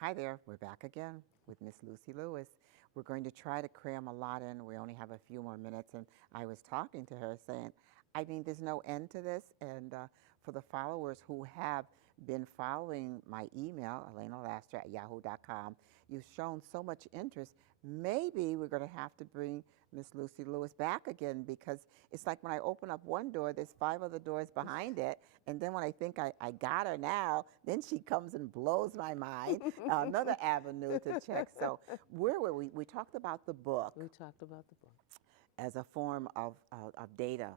Hi there, we're back again with Miss Lucy Lewis. We're going to try to cram a lot in. We only have a few more minutes, and I was talking to her saying, I mean, there's no end to this, and for the followers who have been following my email, aleanalastra@yahoo.com, you've shown so much interest. Maybe we're going to have to bring Miss Lucy Lewis back again, because it's like when I open up one door, there's 5 other doors behind it, and then when I think I got her now, then she comes and blows my mind, another avenue to check. So where were we? We talked about the book. We talked about the book. As a form of data,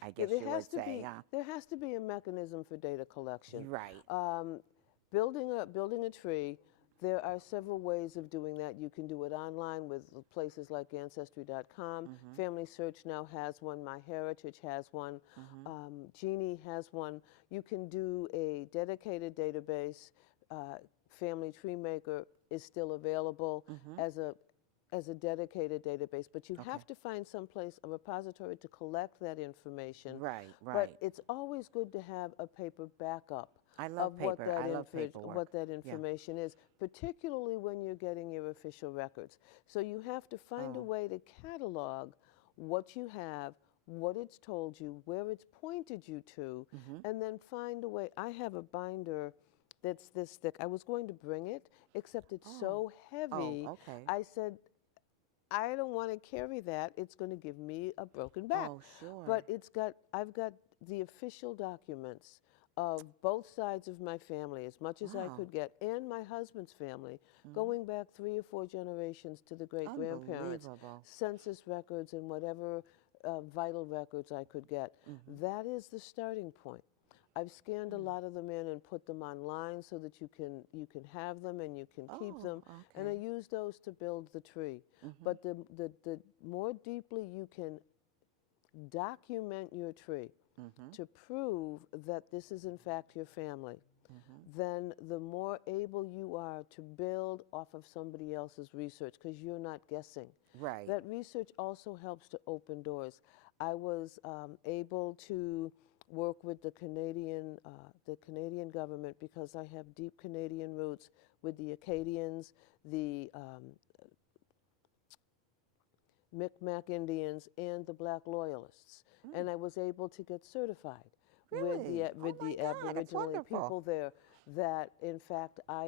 I guess There you has would to say. be there has to be a mechanism for data collection. Right. Building a tree. There are several ways of doing that. You can do it online with places like Ancestry.com. Family Search now has one. MyHeritage has one. Genie has one. You can do a dedicated database. Family Tree Maker is still available as a dedicated database, but you have to find someplace, a repository, to collect that information. Right, But right. it's always good to have a paper backup I love of paper. I love paperwork. what that information is, particularly when you're getting your official records. So you have to find a way to catalog what you have, what it's told you, where it's pointed you to, and then find a way. I have a binder that's this thick. I was going to bring it, except it's so heavy. Oh, okay. I said, I don't want to carry that. It's going to give me a broken back. Oh, sure. But I've got the official documents of both sides of my family, as much as I could get, and my husband's family, going back 3 or 4 generations to the great-grandparents, Unbelievable. census records and whatever vital records I could get. That is the starting point. I've scanned a lot of them in and put them online so that you can have them and you can keep them. And I use those to build the tree. But the more deeply you can document your tree to prove that this is in fact your family, then the more able you are to build off of somebody else's research, because you're not guessing. Right. That research also helps to open doors. I was able to work with the Canadian government, because I have deep Canadian roots with the Acadians, the Micmac Indians, and the Black Loyalists, and I was able to get certified with Really? the Oh my God, that's Aboriginal wonderful. people there, that in fact I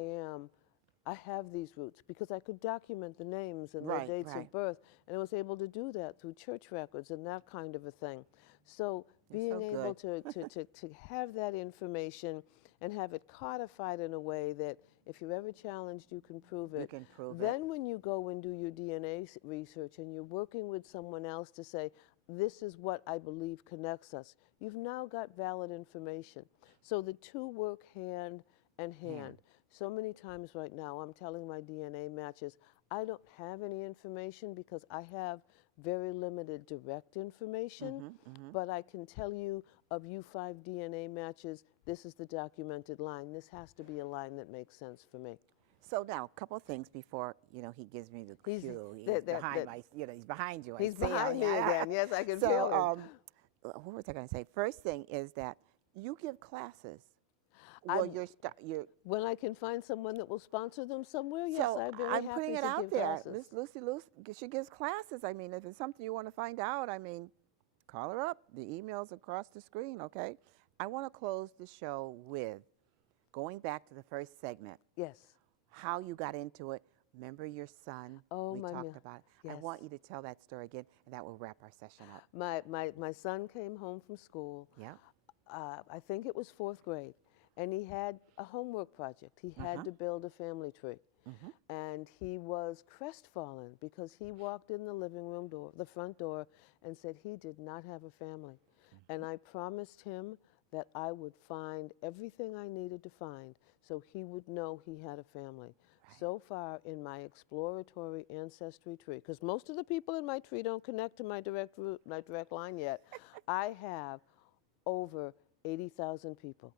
have these roots, because I could document the names and Right, their dates right. of birth, and I was able to do that through church records and that kind of a thing. So being so able to have that information and have it codified in a way that if you're ever challenged, you can prove it. You can prove it. Then when you go and do your DNA research and you're working with someone else to say, this is what I believe connects us, you've now got valid information. So the two work hand in hand. So many times right now I'm telling my DNA matches, I don't have any information because I have very limited direct information, but I can tell you of you 5 DNA matches, this is the documented line. This has to be a line that makes sense for me. So now, a couple of things before he gives me the cue. He's behind you. He's I see behind him. me again. Yes, I can so, feel him. What was I going to say? First thing is that you give classes. Well, you're when I can find someone that will sponsor them somewhere, yes, so I'm very I'm happy putting it to out give there. classes. Miss Lucy Lewis, she gives classes. I mean, if it's something you want to find out, I mean, call her up. The email's across the screen, okay? I want to close the show with going back to the first segment. Yes. How you got into it. Remember your son? Oh, we my talked about it. yes. I want you to tell that story again, and that will wrap our session up. My son came home from school. Yeah. I think it was 4th grade, and he had a homework project. He had to build a family tree. And he was crestfallen because he walked in the living room door, the front door, and said he did not have a family. And I promised him that I would find everything I needed to find so he would know he had a family. Right. So far in my exploratory ancestry tree, because most of the people in my tree don't connect to my direct line yet, I have over 80,000 people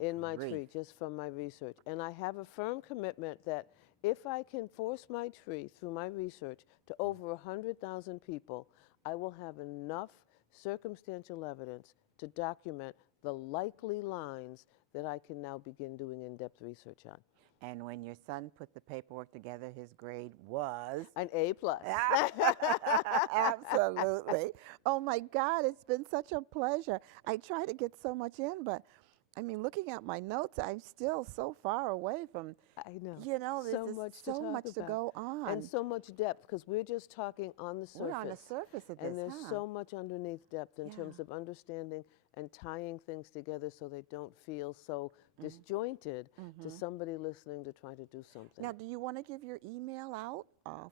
in my tree just from my research. And I have a firm commitment that if I can force my tree through my research to over 100,000 people, I will have enough circumstantial evidence to document the likely lines that I can now begin doing in-depth research on. And when your son put the paperwork together, his grade was? An A+. Absolutely. Oh my God, it's been such a pleasure. I try to get so much in, but I mean, looking at my notes, I'm still so far away from, I know. there's So just much to so talk much to about. go on. And so much depth, because we're just talking on the surface. We're on the surface of this, And there's huh? so much underneath depth in Yeah. terms of understanding and tying things together so they don't feel so disjointed to somebody listening to try to do something. Now, do you want to give your email out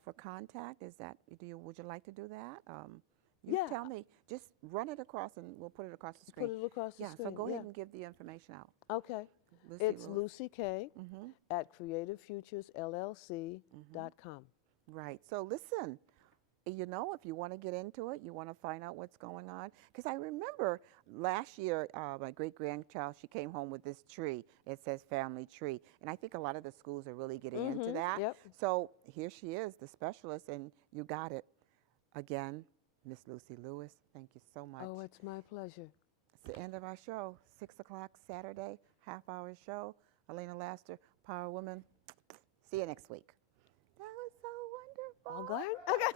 for contact? Would you like to do that? You Yeah. tell me. Just run it across, and we'll put it across the screen. Put it across the Yeah. screen. So go ahead and give the information out. Okay. Lucy It's Lewis. Lucy K at creativefuturesllc.com. Right. So listen, if you want to get into it, you want to find out what's going on. Because I remember last year, my great-grandchild, she came home with this tree. It says family tree. And I think a lot of the schools are really getting into that. Yep. So here she is, the specialist, and you got it. Again, Miss Lucy Lewis, thank you so much. Oh, it's my pleasure. It's the end of our show. 6 o'clock Saturday, half-hour show. Aleana Laster, Power Woman. See you next week. That was so wonderful. All gone? Okay.